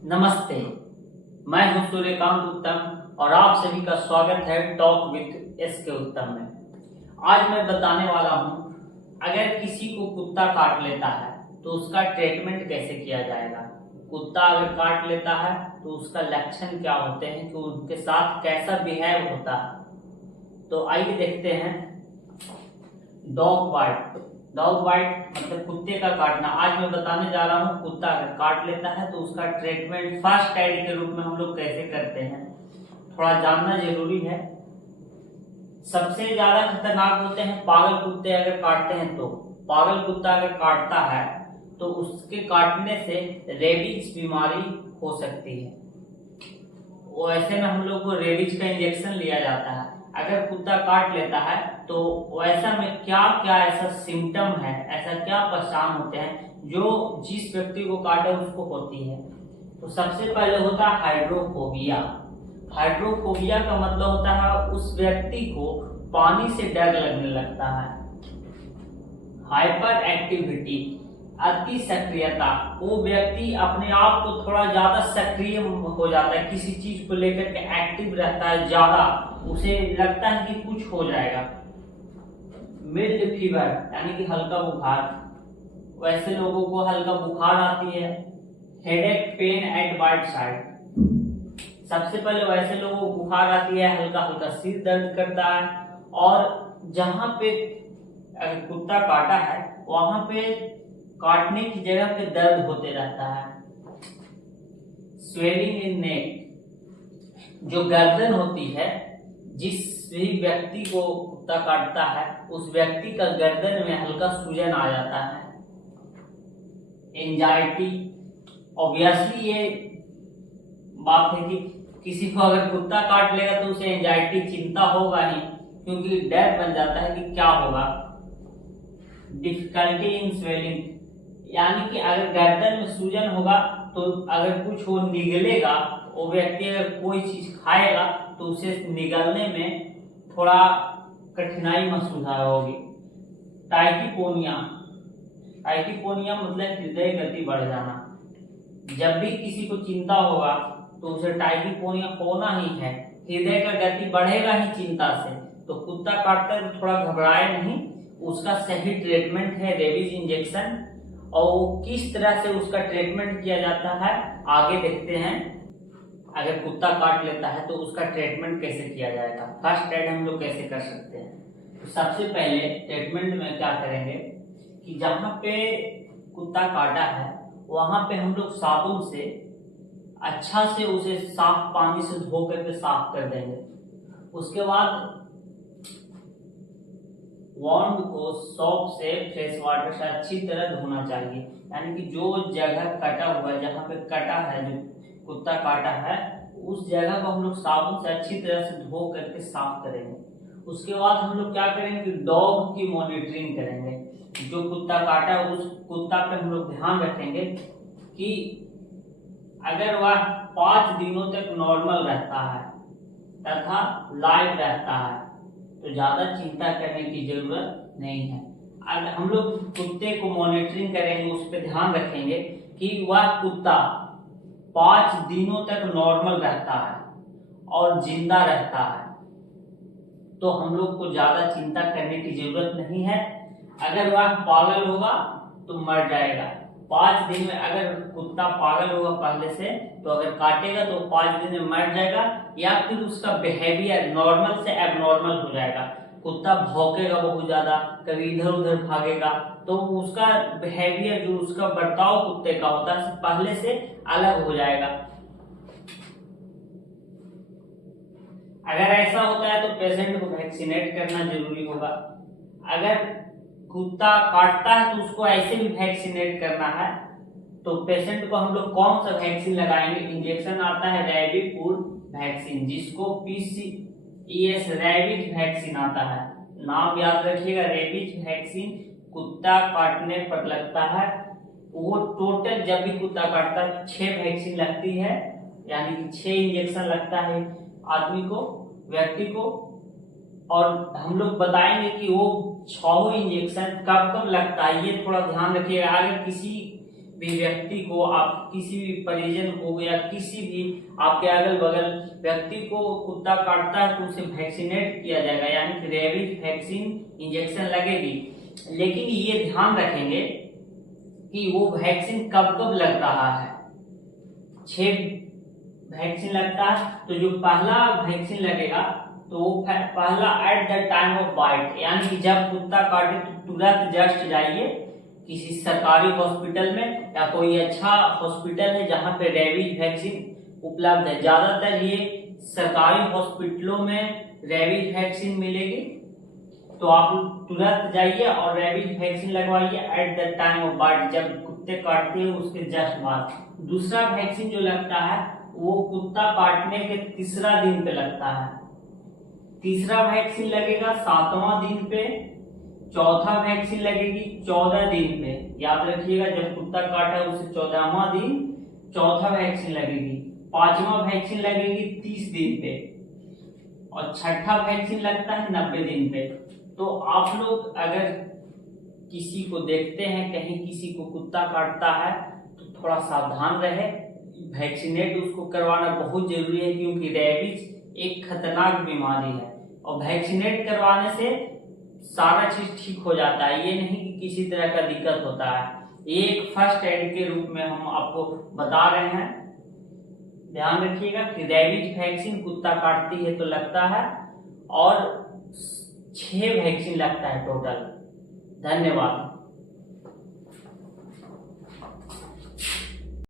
नमस्ते, मैं हूं सूर्यकांत उत्तम और आप सभी का स्वागत है टॉक विद एस के उत्तम में। आज मैं बताने वाला हूं, अगर किसी को कुत्ता काट लेता है तो उसका ट्रीटमेंट कैसे किया जाएगा। कुत्ता अगर काट लेता है तो उसका लक्षण क्या होते हैं, कि उनके साथ कैसा बिहेव होता है। तो आइए देखते हैं। Dog bite. डॉग बाइट मतलब कुत्ते का काटना। आज मैं बताने जा रहा हूँ, कुत्ता अगर काट लेता है तो उसका ट्रीटमेंट फर्स्ट एड के रूप में हम लोग कैसे करते हैं, थोड़ा जानना जरूरी है। सबसे ज्यादा खतरनाक होते हैं पागल कुत्ते। अगर काटते हैं तो पागल कुत्ता अगर काटता है तो उसके काटने से रेबीज बीमारी हो सकती है। वो ऐसे में हम लोग को रेबीज का इंजेक्शन लिया जाता है। अगर कुत्ता काट लेता है तो वैसा में क्या क्या ऐसा सिम्टम है, ऐसा क्या पहचान होते हैं जो जिस व्यक्ति को काटे उसको होती है। तो सबसे पहले होता है हाइड्रोफोबिया। हाइड्रोफोबिया का मतलब होता है उस व्यक्ति को पानी से डर लगने लगता है। हाइपर एक्टिविटी, अति सक्रियता, वो व्यक्ति अपने आप को थोड़ा ज्यादा सक्रिय हो जाता है, किसी चीज को लेकर के एक्टिव रहता है ज्यादा, उसे लगता है कि कुछ हो जाएगा। मिल्ड फीवर यानी कि हल्का बुखार, वैसे लोगों को हल्का बुखार आती है। Headache, pen eight right side, सबसे पहले वैसे लोगों को बुखार आती है, हल्का हल्का सिर दर्द करता है, और जहां पे अगर कुत्ता काटा है वहां पे काटने की जगह पे दर्द होते रहता है। स्वेलिंग इन नेक, जो गर्दन होती है, जिस भी व्यक्ति को कुत्ता काटता है उस व्यक्ति का गर्दन में हल्का सूजन आ जाता है। एंजाइटी, ऑब्वियसली ये बात है कि किसी को अगर कुत्ता काट लेगा तो उसे एंजाइटी, चिंता होगा ही, क्योंकि डर बन जाता है कि क्या होगा। डिफिकल्टी इन स्वेलिंग, यानी कि अगर गर्दन में सूजन होगा तो अगर कुछ वो निगलेगा, वो व्यक्ति अगर कोई चीज खाएगा तो उसे निगलने में थोड़ा कठिनाई महसूस होगी। टाइकिपोनिया, टाइकिपोनिया मतलब हृदय गति बढ़ जाना। जब भी किसी को चिंता होगा तो उसे टाइकिपोनिया होना ही है, हृदय का गति बढ़ेगा ही चिंता से। तो कुत्ता काटता है तो थोड़ा घबराए नहीं, उसका सही ट्रीटमेंट है रेबीज इंजेक्शन। और वो किस तरह से उसका ट्रीटमेंट किया जाता है आगे देखते हैं। अगर कुत्ता काट लेता है तो उसका ट्रीटमेंट कैसे किया जाएगा, फर्स्ट एड हम लोग कैसे कर सकते हैं। तो सबसे पहले ट्रीटमेंट में क्या करेंगे कि जहां पे कुत्ता काटा है वहां पे हम लोग साबुन से अच्छा से उसे साफ पानी से धो करके साफ कर देंगे। उसके बाद वाउंड को सोप से, फ्रेश वाटर से अच्छी तरह धोना चाहिए। यानी कि जो जगह कटा हुआ है, जहाँ पे कटा है, जो कुत्ता काटा है, उस जगह को हम लोग साबुन से अच्छी तरह से धो करके साफ करेंगे। उसके बाद हम लोग क्या करेंगे कि डॉग की मॉनिटरिंग करेंगे। जो कुत्ता काटा है उस कुत्ता पे हम लोग ध्यान रखेंगे कि अगर वह 5 दिनों तक नॉर्मल रहता है तथा लाइव रहता है तो ज्यादा चिंता करने की जरूरत नहीं है। अगर हम लोग कुत्ते को मॉनिटरिंग करेंगे, उस पर ध्यान रखेंगे कि वह कुत्ता 5 दिनों तक नॉर्मल रहता है और जिंदा रहता है, तो हम लोग को ज्यादा चिंता करने की जरूरत नहीं है। अगर वह पागल होगा तो मर जाएगा 5 दिन में। अगर कुत्ता पागल होगा पहले से तो अगर काटेगा तो 5 दिन में मर जाएगा, या फिर उसका बिहेवियर नॉर्मल से एबनॉर्मल हो जाएगा। कुत्ता भौंकेगा बहुत ज्यादा, कभी इधर उधर भागेगा, तो उसका बिहेवियर, जो उसका बर्ताव कुत्ते का होता है, पहले से अलग हो जाएगा। अगर ऐसा होता है तो पेशेंट को वैक्सीनेट करना जरूरी होगा। अगर कुत्ता काटता है तो उसको ऐसे भी वैक्सीनेट करना है, तो पेशेंट को हम लोग कौन सा वैक्सीन लगाएंगे। इंजेक्शन आता है रेबीपुल वैक्सीन, जिसको PCES रेबीज वैक्सीन आता है। नाम याद रखिएगा, रेबीज वैक्सीन कुत्ता काटने पर लगता है। वो टोटल जब भी कुत्ता काटता है 6 वैक्सीन लगती है, यानी कि 6 इंजेक्शन लगता है आदमी को, व्यक्ति को। और हम लोग बताएंगे कि वो 6 इंजेक्शन कब कब लगता है, ये थोड़ा ध्यान रखिएगा। अगर किसी भी व्यक्ति को, आप किसी भी परिजन को या किसी भी आपके अगल बगल व्यक्ति को कुत्ता काटता है तो उसे वैक्सीनेट किया जाएगा, यानी कि रेबीज वैक्सीन इंजेक्शन लगेगी। लेकिन ये ध्यान रखेंगे कि वो वैक्सीन कब कब लग रहा है। 6 वैक्सीन लगता है, तो जो पहला वैक्सीन लगेगा तो वो पहला eight the time of bite, यानी कि जब कुत्ता काटे तो तुरंत जस्ट जाइए किसी सरकारी हॉस्पिटल में या कोई अच्छा हॉस्पिटल है जहां पे रेबीज वैक्सीन उपलब्ध है। ज्यादातर ये सरकारी हॉस्पिटलों में रेबीज वैक्सीन मिलेगी, तो आप तुरंत जाइए और रेबीज वैक्सीन लगवाइए at the time of bite, जब कुत्ते काटते हैं उसके जस्ट बाद। दूसरा वैक्सीन जो लगता है वो कुत्ता काटने के तीसरा दिन पे लगता है। तीसरा वैक्सीन लगेगा 7वां दिन पे, चौथा वैक्सीन लगेगी 14 दिन पे। याद रखिएगा, जब कुत्ता काटा उसे 14वां दिन चौथा वैक्सीन लगेगी। 5वां वैक्सीन लगेगी 30 दिन पे और छठा वैक्सीन लगता है 90 दिन पे। तो आप लोग अगर किसी को देखते हैं कहीं किसी को कुत्ता काटता है तो थोड़ा सावधान रहे, वैक्सीनेट उसको करवाना बहुत जरूरी है, क्योंकि रेबीज एक खतरनाक बीमारी है और वैक्सीनेट करवाने से सारा चीज ठीक हो जाता है। ये नहीं कि किसी तरह का दिक्कत होता है। ये एक फर्स्ट एड के रूप में हम आपको बता रहे हैं। ध्यान रखिएगा कि रेबीज वैक्सीन कुत्ता काटती है तो लगता है और 6 वैक्सीन लगता है टोटल। धन्यवाद।